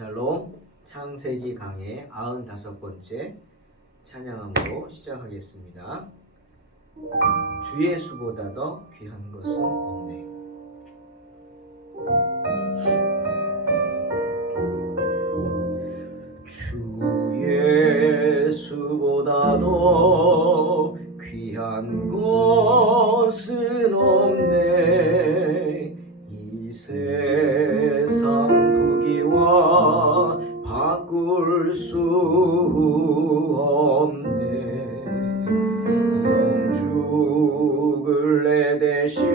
샬롬. 창세기 강의 95번째 찬양함으로 시작하겠습니다. 주 예수보다 더 귀한 것은 없네. 주 예수보다 더 귀한 것은 없네. 이 세상 부귀와 바꿀 수 없네. 영죽을 내 대신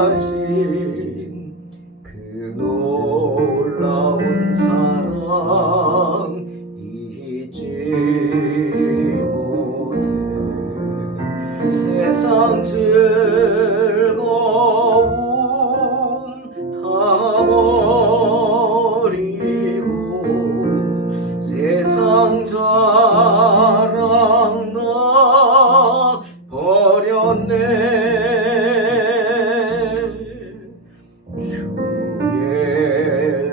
돌아가신 그 놀라운 사랑 잊지 못해. 세상 즐거움 다 버리고 세상 자랑 다 버렸네. 주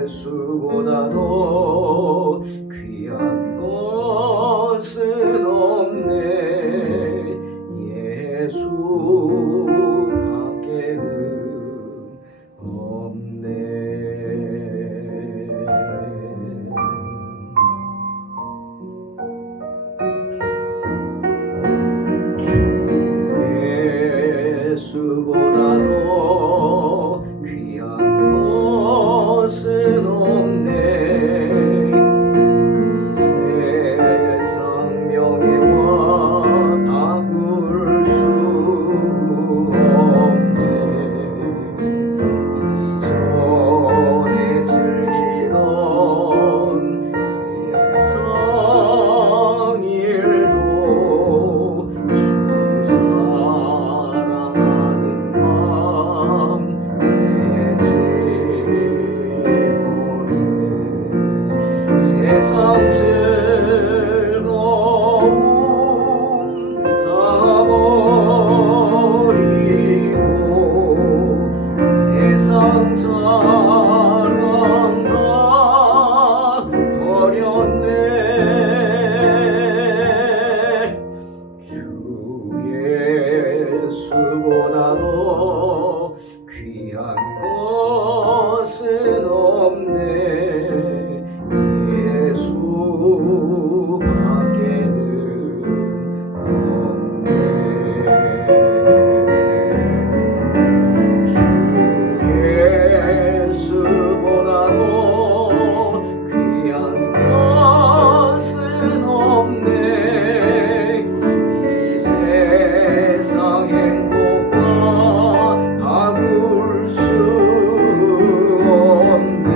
예수보다 더 귀한 것은 없네. 예수 밖에는 없네. 주 예수보다 더 귀한 것은 없네. 이 세상 명예와 바꿀 수 없네. 이전에 즐기던 세상 일도 주 사랑하는 마음 내지 못해. 세상 즐거움 다 버리고 세상 자랑 다 버렸네. 주 예수보다 더 귀한 것은 없네. 예수 밖에는 없네. 주 예수보다 더 귀한 것은 없네. 이 세상 행복과 바꿀 수 없네.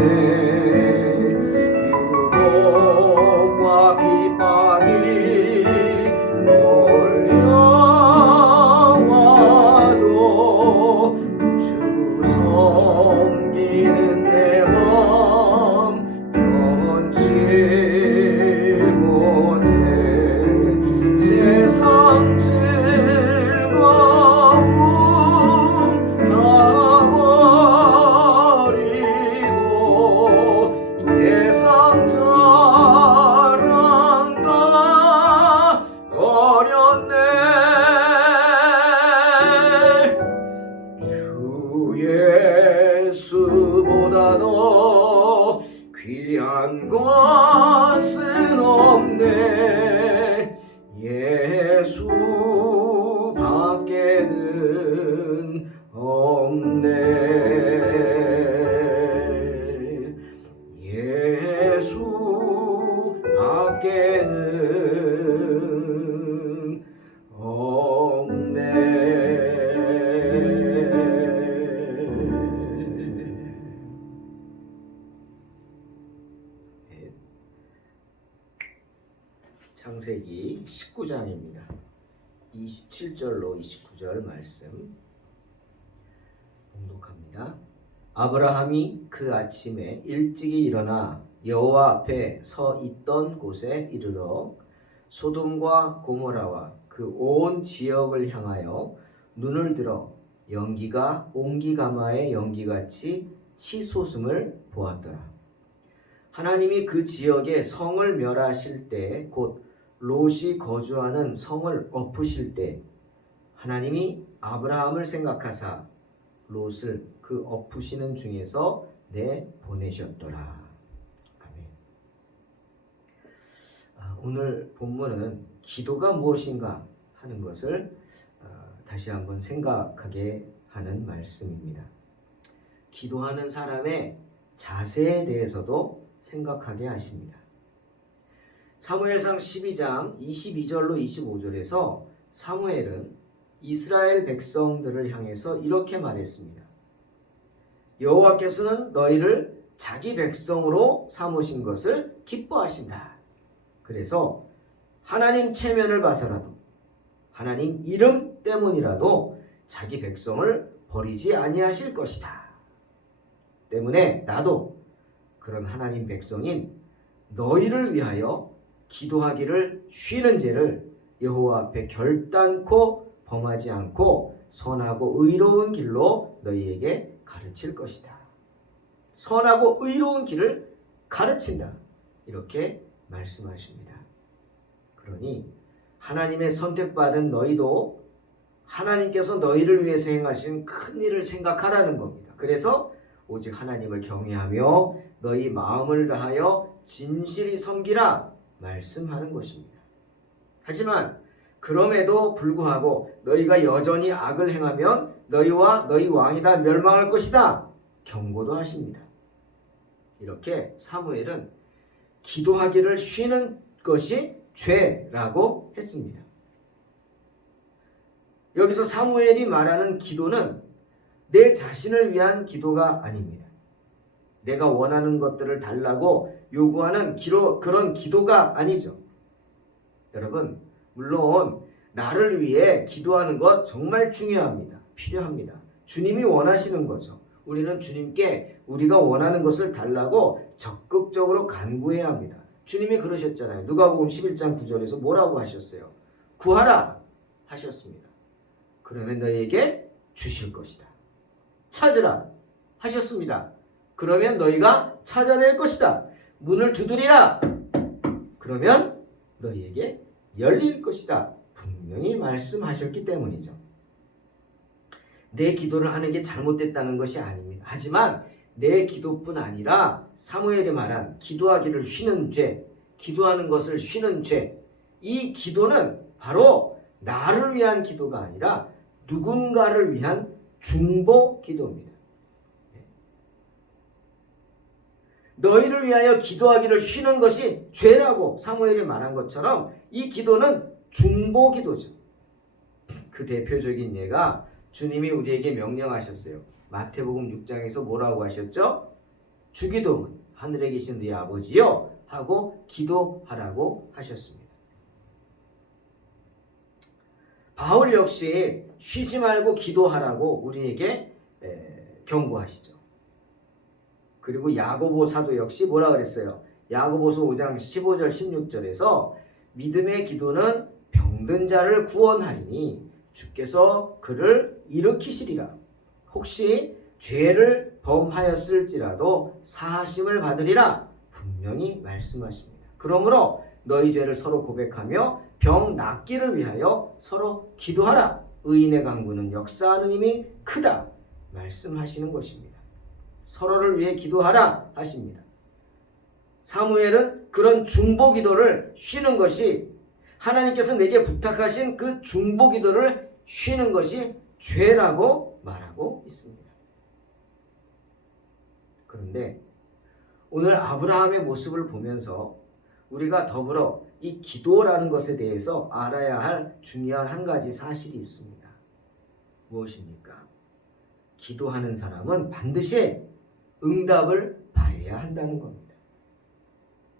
유혹과 핍박이 몰려와도 주 섬기는 내 마음 변치 못해. 세상 즐거움 다 버리고 세상 자랑 다 버렸네. 주 예수보다 더 귀한 것은 없네. 예수 밖에는 없네. 예수 밖에는 없네. 창세기 19장입니다. 27절로 29절 말씀 봉독합니다. 아브라함이 그 아침에 일찍이 일어나 여호와 앞에 서 있던 곳에 이르러 소돔과 고모라와 그 온 지역을 향하여 눈을 들어 연기가 옹기가마의 연기같이 치솟음을 보았더라. 하나님이 그 지역에 성을 멸하실 때 곧 롯이 거주하는 성을 엎으실 때 하나님이 아브라함을 생각하사 롯을 그 엎으시는 중에서 내보내셨더라. 아멘. 오늘 본문은 기도가 무엇인가 하는 것을 다시 한번 생각하게 하는 말씀입니다. 기도하는 사람의 자세에 대해서도 생각하게 하십니다. 사무엘상 12장 22절로 25절에서 사무엘은 이스라엘 백성들을 향해서 이렇게 말했습니다. 여호와께서는 너희를 자기 백성으로 삼으신 것을 기뻐하신다. 그래서 하나님 체면을 봐서라도 하나님 이름 때문이라도 자기 백성을 버리지 아니하실 것이다. 때문에 나도 그런 하나님 백성인 너희를 위하여 기도하기를 쉬는 죄를 여호와 앞에 결단코 범하지 않고 선하고 의로운 길로 너희에게 가르칠 것이다. 선하고 의로운 길을 가르친다. 이렇게 말씀하십니다. 그러니 하나님의 선택받은 너희도 하나님께서 너희를 위해서 행하신 큰 일을 생각하라는 겁니다. 그래서 오직 하나님을 경외하며 너희 마음을 다하여 진실히 섬기라 말씀하는 것입니다. 하지만 그럼에도 불구하고 너희가 여전히 악을 행하면 너희와 너희 왕이 다 멸망할 것이다 경고도 하십니다. 이렇게 사무엘은 기도하기를 쉬는 것이 죄라고 했습니다. 여기서 사무엘이 말하는 기도는 내 자신을 위한 기도가 아닙니다. 내가 원하는 것들을 달라고 요구하는 그런 기도가 아니죠. 여러분, 물론 나를 위해 기도하는 것 정말 중요합니다. 필요합니다. 주님이 원하시는 거죠. 우리는 주님께 우리가 원하는 것을 달라고 적극적으로 간구해야 합니다. 주님이 그러셨잖아요. 누가복음 11장 9절에서 뭐라고 하셨어요? 구하라 하셨습니다. 그러면 너희에게 주실 것이다. 찾으라 하셨습니다. 그러면 너희가 찾아낼 것이다. 문을 두드리라. 그러면 너희에게 열릴 것이다. 분명히 말씀하셨기 때문이죠. 내 기도를 하는 게 잘못됐다는 것이 아닙니다. 하지만 내 기도뿐 아니라 사무엘이 말한 기도하기를 쉬는 죄, 기도하는 것을 쉬는 죄, 이 기도는 바로 나를 위한 기도가 아니라 누군가를 위한 중보 기도입니다. 너희를 위하여 기도하기를 쉬는 것이 죄라고 사무엘이 말한 것처럼 이 기도는 중보 기도죠. 그 대표적인 예가 주님이 우리에게 명령하셨어요. 마태복음 6장에서 뭐라고 하셨죠? 주기도문 하늘에 계신 네 아버지여 하고 기도하라고 하셨습니다. 바울 역시 쉬지 말고 기도하라고 우리에게 경고하시죠. 그리고 야고보 사도 역시 뭐라 그랬어요? 야고보서 5장 15절 16절에서 믿음의 기도는 병든 자를 구원하리니 주께서 그를 일으키시리라. 혹시 죄를 범하였을지라도 사하심을 받으리라 분명히 말씀하십니다. 그러므로 너희 죄를 서로 고백하며 병 낫기를 위하여 서로 기도하라. 의인의 강구는 역사하는 힘이 크다 말씀하시는 것입니다. 서로를 위해 기도하라 하십니다. 사무엘은 그런 중보 기도를 쉬는 것이 하나님께서 내게 부탁하신 그 중보 기도를 쉬는 것이 죄라고 말하고 있습니다. 그런데 오늘 아브라함의 모습을 보면서 우리가 더불어 이 기도라는 것에 대해서 알아야 할 중요한 한 가지 사실이 있습니다. 무엇입니까? 기도하는 사람은 반드시 응답을 바라야 한다는 겁니다.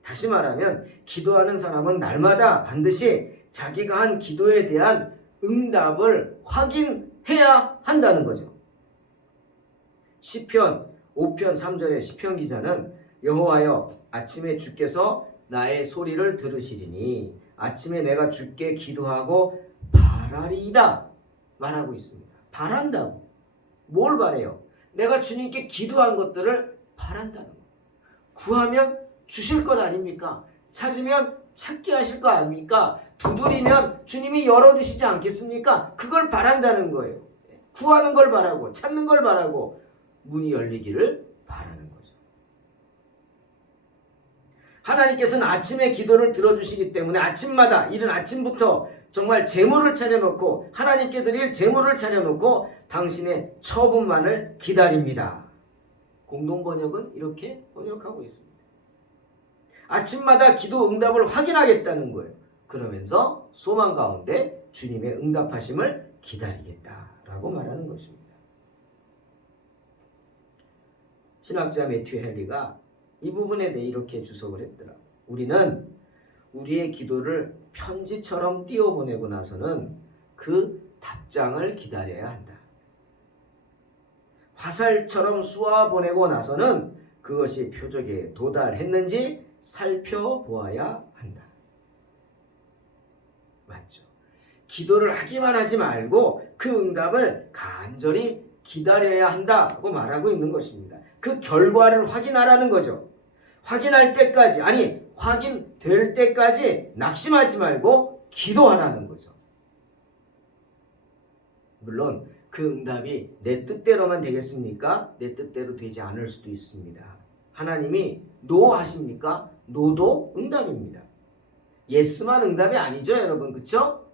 다시 말하면 기도하는 사람은 날마다 반드시 자기가 한 기도에 대한 응답을 확인해야 한다는 거죠. 시편 5편 3절의 시편 기자는 여호와여 아침에 주께서 나의 소리를 들으시리니 아침에 내가 주께 기도하고 바라리이다 말하고 있습니다. 바란다고. 뭘 바래요? 내가 주님께 기도한 것들을 바란다는 거예요. 구하면 주실 것 아닙니까? 찾으면 찾게 하실 거 아닙니까? 두드리면 주님이 열어주시지 않겠습니까? 그걸 바란다는 거예요. 구하는 걸 바라고 찾는 걸 바라고 문이 열리기를 바라는 거죠. 하나님께서는 아침에 기도를 들어주시기 때문에 아침마다 이른 아침부터 정말 제물을 차려놓고 하나님께 드릴 제물을 차려놓고 당신의 처분만을 기다립니다. 공동번역은 이렇게 번역하고 있습니다. 아침마다 기도 응답을 확인하겠다는 거예요. 그러면서 소망 가운데 주님의 응답하심을 기다리겠다라고 말하는 것입니다. 신학자 매튜 헨리가 이 부분에 대해 이렇게 주석을 했더라. 우리는 우리의 기도를 편지처럼 띄워보내고 나서는 그 답장을 기다려야 한다. 화살처럼 쏘아보내고 나서는 그것이 표적에 도달했는지 살펴보아야 한다. 맞죠? 기도를 하기만 하지 말고 그 응답을 간절히 기다려야 한다고 말하고 있는 것입니다. 그 결과를 확인하라는 거죠. 확인할 때까지, 아니 확인될 때까지 낙심하지 말고 기도하라는 거죠. 물론 그 응답이 내 뜻대로만 되겠습니까? 내 뜻대로 되지 않을 수도 있습니다. 하나님이 노 하십니까? 노도 응답입니다. 예스만 응답이 아니죠, 여러분. 그쵸?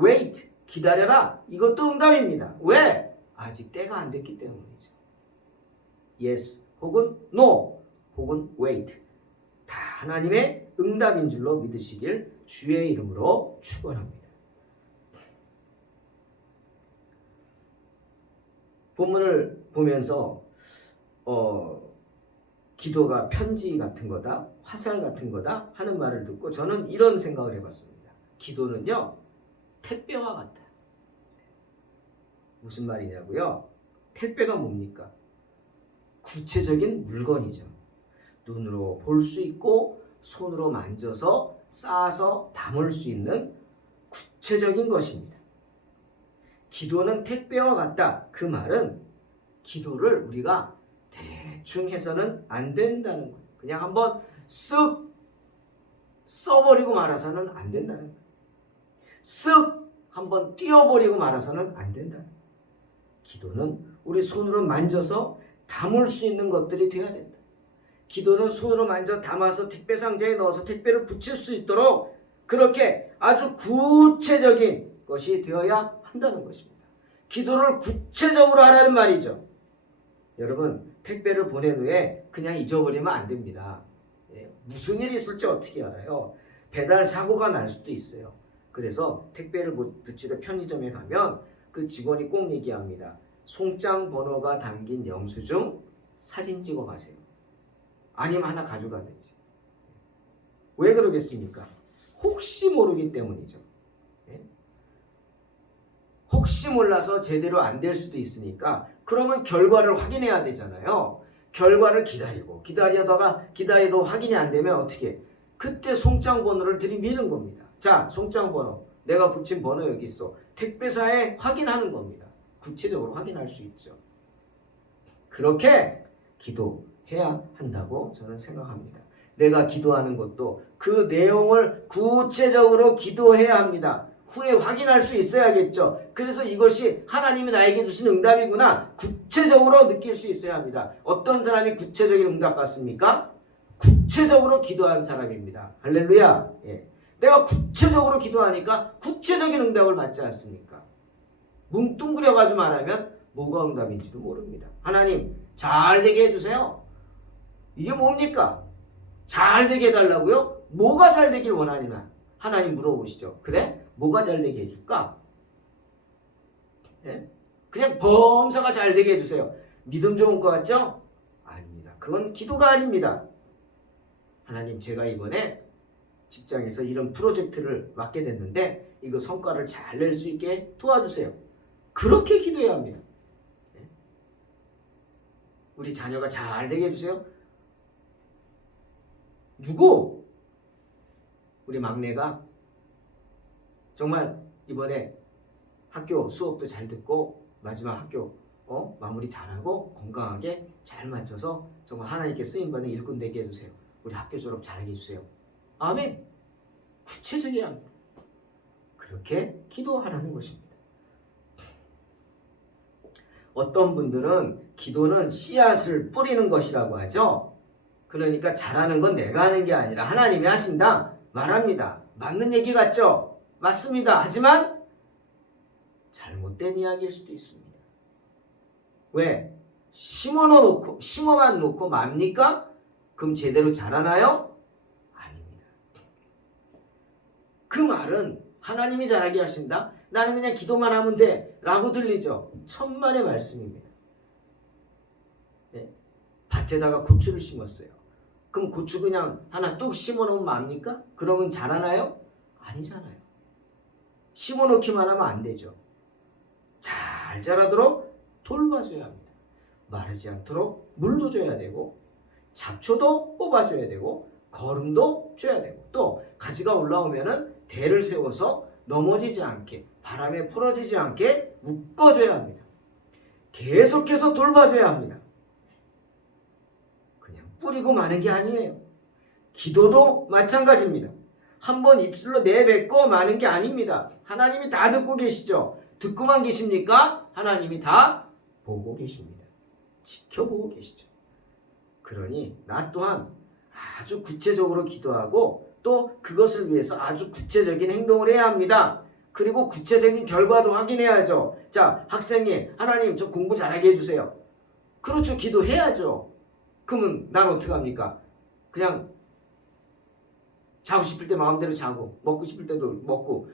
wait, 기다려라. 이것도 응답입니다. 왜? 아직 때가 안 됐기 때문이죠. yes 혹은 no 혹은 wait. 다 하나님의 응답인 줄로 믿으시길 주의 이름으로 축원합니다. 본문을 보면서 기도가 편지 같은 거다, 화살 같은 거다 하는 말을 듣고 저는 이런 생각을 해봤습니다. 기도는요, 택배와 같다. 무슨 말이냐고요? 택배가 뭡니까? 구체적인 물건이죠. 눈으로 볼 수 있고 손으로 만져서 싸서 담을 수 있는 구체적인 것입니다. 기도는 택배와 같다. 그 말은 기도를 우리가 대충 해서는 안 된다는 거예요. 그냥 한번 쓱 써버리고 말아서는 안 된다는 거예요. 쓱 한번 띄워버리고 말아서는 안 된다는 거예요. 기도는 우리 손으로 만져서 담을 수 있는 것들이 돼야 된다. 기도는 손으로 만져 담아서 택배 상자에 넣어서 택배를 붙일 수 있도록 그렇게 아주 구체적인 것이 되어야 한다는 것입니다. 기도를 구체적으로 하라는 말이죠. 여러분, 택배를 보낸 후에 그냥 잊어버리면 안 됩니다. 무슨 일이 있을지 어떻게 알아요? 배달 사고가 날 수도 있어요. 그래서 택배를 붙이러 편의점에 가면 그 직원이 꼭 얘기합니다. 송장 번호가 담긴 영수증 사진 찍어 가세요. 아니면 하나 가져가든지. 왜 그러겠습니까? 혹시 모르기 때문이죠. 혹시 몰라서 제대로 안 될 수도 있으니까 그러면 결과를 확인해야 되잖아요. 결과를 기다리다가 확인이 안 되면 어떻게? 그때 송장 번호를 들이미는 겁니다. 자, 송장 번호. 내가 붙인 번호 여기 있어. 택배사에 확인하는 겁니다. 구체적으로 확인할 수 있죠. 그렇게 기도해야 한다고 저는 생각합니다. 내가 기도하는 것도 그 내용을 구체적으로 기도해야 합니다. 후에 확인할 수 있어야겠죠. 그래서 이것이 하나님이 나에게 주신 응답이구나 구체적으로 느낄 수 있어야 합니다. 어떤 사람이 구체적인 응답 받습니까? 구체적으로 기도한 사람입니다. 할렐루야. 내가 구체적으로 기도하니까 구체적인 응답을 받지 않습니까? 뭉뚱그려가지고 말하면 뭐가 응답인지도 모릅니다. 하나님 잘 되게 해주세요. 이게 뭡니까? 잘 되게 해달라고요? 뭐가 잘 되길 원하니나? 하나님 물어보시죠. 그래? 뭐가 잘 되게 해줄까? 그냥 범사가 잘 되게 해주세요. 믿음 좋은 것 같죠? 아닙니다. 그건 기도가 아닙니다. 하나님, 제가 이번에 직장에서 이런 프로젝트를 맡게 됐는데 이거 성과를 잘 낼 수 있게 도와주세요. 그렇게 기도해야 합니다. 우리 자녀가 잘 되게 해주세요. 누구? 우리 막내가 정말 이번에 학교 수업도 잘 듣고 마지막 학교 마무리 잘하고 건강하게 잘 맞춰서 정말 하나님께 쓰임받는 일꾼 되게 해주세요. 우리 학교 졸업 잘하게 해주세요. 아멘. 구체적이야 합니다. 그렇게 기도하라는 것입니다. 어떤 분들은 기도는 씨앗을 뿌리는 것이라고 하죠. 그러니까 잘하는 건 내가 하는 게 아니라 하나님이 하신다 말합니다. 맞는 얘기 같죠? 맞습니다. 하지만 잘못된 이야기일 수도 있습니다. 왜? 심어만 놓고 맙니까? 그럼 제대로 자라나요? 아닙니다. 그 말은 하나님이 잘하게 하신다? 나는 그냥 기도만 하면 돼 라고 들리죠? 천만의 말씀입니다. 네? 밭에다가 고추를 심었어요. 그럼 고추 그냥 하나 뚝 심어놓으면 맙니까? 그러면 자라나요? 아니잖아요. 심어놓기만 하면 안 되죠. 잘 자라도록 돌봐줘야 합니다. 마르지 않도록 물도 줘야 되고 잡초도 뽑아줘야 되고 거름도 줘야 되고 또 가지가 올라오면은 대를 세워서 넘어지지 않게 바람에 풀어지지 않게 묶어줘야 합니다. 계속해서 돌봐줘야 합니다. 그냥 뿌리고 마는 게 아니에요. 기도도 마찬가지입니다. 한번 입술로 내뱉고 마는 게 아닙니다. 하나님이 다 듣고 계시죠? 듣고만 계십니까? 하나님이 다 보고 계십니다. 지켜보고 계시죠. 그러니 나 또한 아주 구체적으로 기도하고 또 그것을 위해서 아주 구체적인 행동을 해야 합니다. 그리고 구체적인 결과도 확인해야죠. 자, 학생이 하나님 저 공부 잘하게 해주세요. 그렇죠. 기도해야죠. 그러면 난 어떡합니까? 그냥 자고 싶을 때 마음대로 자고 먹고 싶을 때도 먹고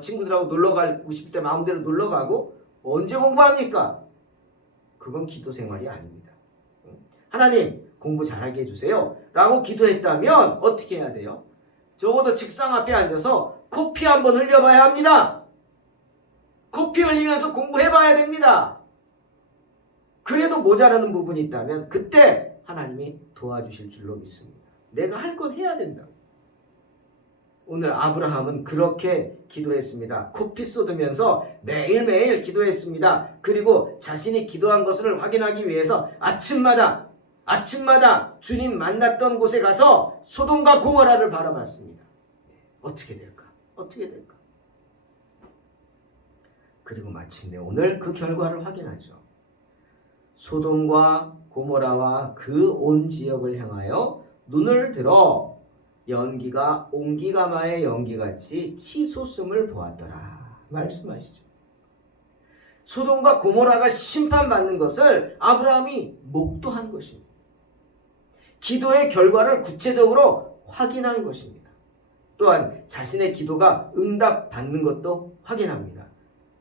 친구들하고 놀러 가고 싶을 때 마음대로 놀러 가고 언제 공부합니까? 그건 기도 생활이 아닙니다. 하나님 공부 잘하게 해주세요 라고 기도했다면 어떻게 해야 돼요? 적어도 책상 앞에 앉아서 코피 한번 흘려봐야 합니다. 코피 흘리면서 공부해봐야 됩니다. 그래도 모자라는 부분이 있다면 그때 하나님이 도와주실 줄로 믿습니다. 내가 할 건 해야 된다. 오늘 아브라함은 그렇게 기도했습니다. 코피 쏟으면서 매일매일 기도했습니다. 그리고 자신이 기도한 것을 확인하기 위해서 아침마다 주님 만났던 곳에 가서 소돔과 고모라를 바라봤습니다. 어떻게 될까? 어떻게 될까? 그리고 마침내 오늘 그 결과를 확인하죠. 소돔과 고모라와 그 온 지역을 향하여 눈을 들어 연기가 옹기가마의 연기같이 치솟음을 보았더라 말씀하시죠. 소돔과 고모라가 심판받는 것을 아브라함이 목도한 것입니다. 기도의 결과를 구체적으로 확인한 것입니다. 또한 자신의 기도가 응답받는 것도 확인합니다.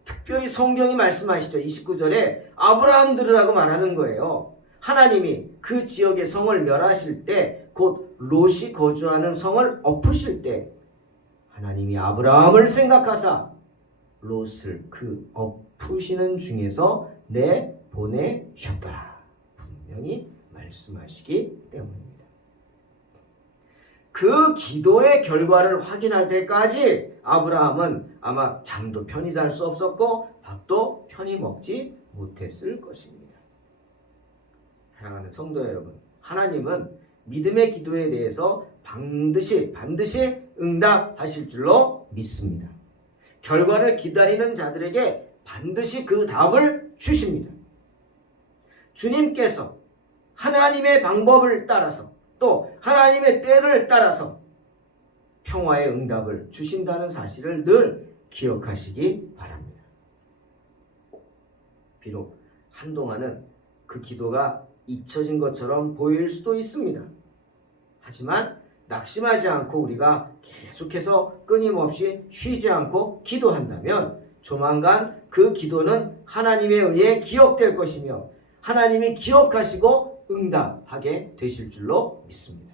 특별히 성경이 말씀하시죠. 29절에 아브라함 들으라고 말하는 거예요. 하나님이 그 지역의 성을 멸하실 때 곧 롯이 거주하는 성을 엎으실 때 하나님이 아브라함을 생각하사 롯을 그 엎으시는 중에서 내보내셨더라. 분명히 말씀하시기 때문입니다. 그 기도의 결과를 확인할 때까지 아브라함은 아마 잠도 편히 잘 수 없었고 밥도 편히 먹지 못했을 것입니다. 사랑하는 성도 여러분, 하나님은 믿음의 기도에 대해서 반드시 응답하실 줄로 믿습니다. 결과를 기다리는 자들에게 반드시 그 답을 주십니다. 주님께서 하나님의 방법을 따라서 또 하나님의 때를 따라서 평화의 응답을 주신다는 사실을 늘 기억하시기 바랍니다. 비록 한동안은 그 기도가 잊혀진 것처럼 보일 수도 있습니다. 하지만 낙심하지 않고 우리가 계속해서 끊임없이 쉬지 않고 기도한다면 조만간 그 기도는 하나님에 의해 기억될 것이며 하나님이 기억하시고 응답하게 되실 줄로 믿습니다.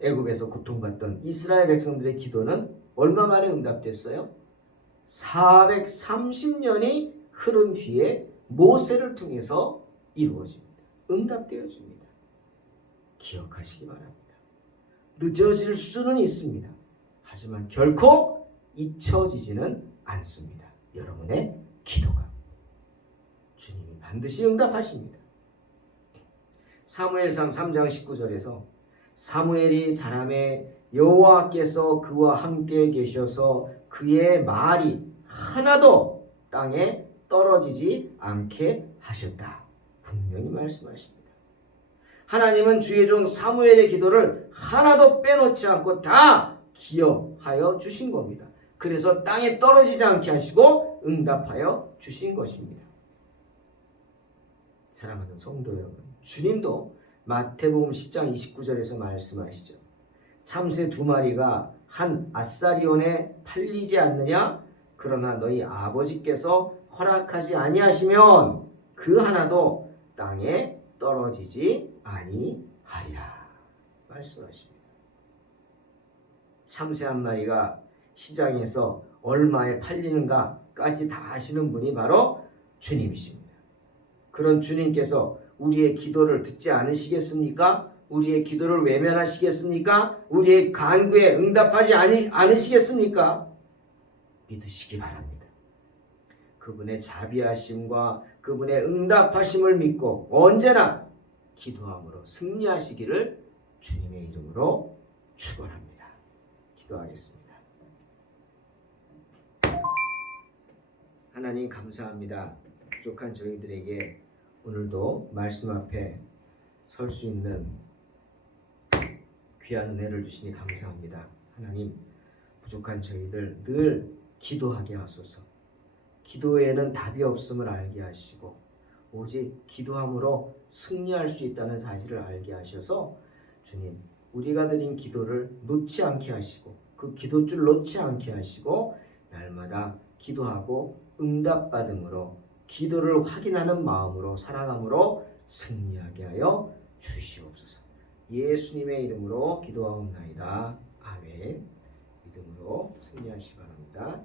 애굽에서 고통받던 이스라엘 백성들의 기도는 얼마 만에 응답됐어요? 430년이 흐른 뒤에 모세를 통해서 이루어집니다. 응답되어집니다. 기억하시기 바랍니다. 늦어질 수는 있습니다. 하지만 결코 잊혀지지는 않습니다. 여러분의 기도가. 주님 반드시 응답하십니다. 사무엘상 3장 19절에서 사무엘이 자라매 여호와께서 그와 함께 계셔서 그의 말이 하나도 땅에 떨어지지 않게 하셨다. 분명히 말씀하십니다. 하나님은 주의 종 사무엘의 기도를 하나도 빼놓지 않고 다 기억하여 주신 겁니다. 그래서 땅에 떨어지지 않게 하시고 응답하여 주신 것입니다. 사랑하는 성도 여러분, 주님도 마태복음 10장 29절에서 말씀하시죠. 참새 2마리가 한 아사리온에 팔리지 않느냐? 그러나 너희 아버지께서 허락하지 아니하시면 그 하나도 땅에 떨어지지 아니하리라 말씀하십니다. 참새 한 마리가 시장에서 얼마에 팔리는가까지 다 아시는 분이 바로 주님이십니다. 그런 주님께서 우리의 기도를 듣지 않으시겠습니까? 우리의 기도를 외면하시겠습니까? 우리의 간구에 응답하지 않으시겠습니까? 믿으시기 바랍니다. 그분의 자비하심과 그분의 응답하심을 믿고 언제나 기도함으로 승리하시기를 주님의 이름으로 축원합니다. 기도하겠습니다. 하나님 감사합니다. 부족한 저희들에게 오늘도 말씀 앞에 설 수 있는 귀한 은혜를 주시니 감사합니다. 하나님, 부족한 저희들 늘 기도하게 하소서. 기도에는 답이 없음을 알게 하시고 오직 기도함으로 승리할 수 있다는 사실을 알게 하셔서 주님, 우리가 드린 기도를 놓지 않게 하시고 그 기도줄 놓지 않게 하시고 날마다 기도하고 응답받음으로 기도를 확인하는 마음으로 살아감으로 승리하게 하여 주시옵소서. 예수님의 이름으로 기도하옵나이다. 아멘. 믿음으로 승리하시기 바랍니다.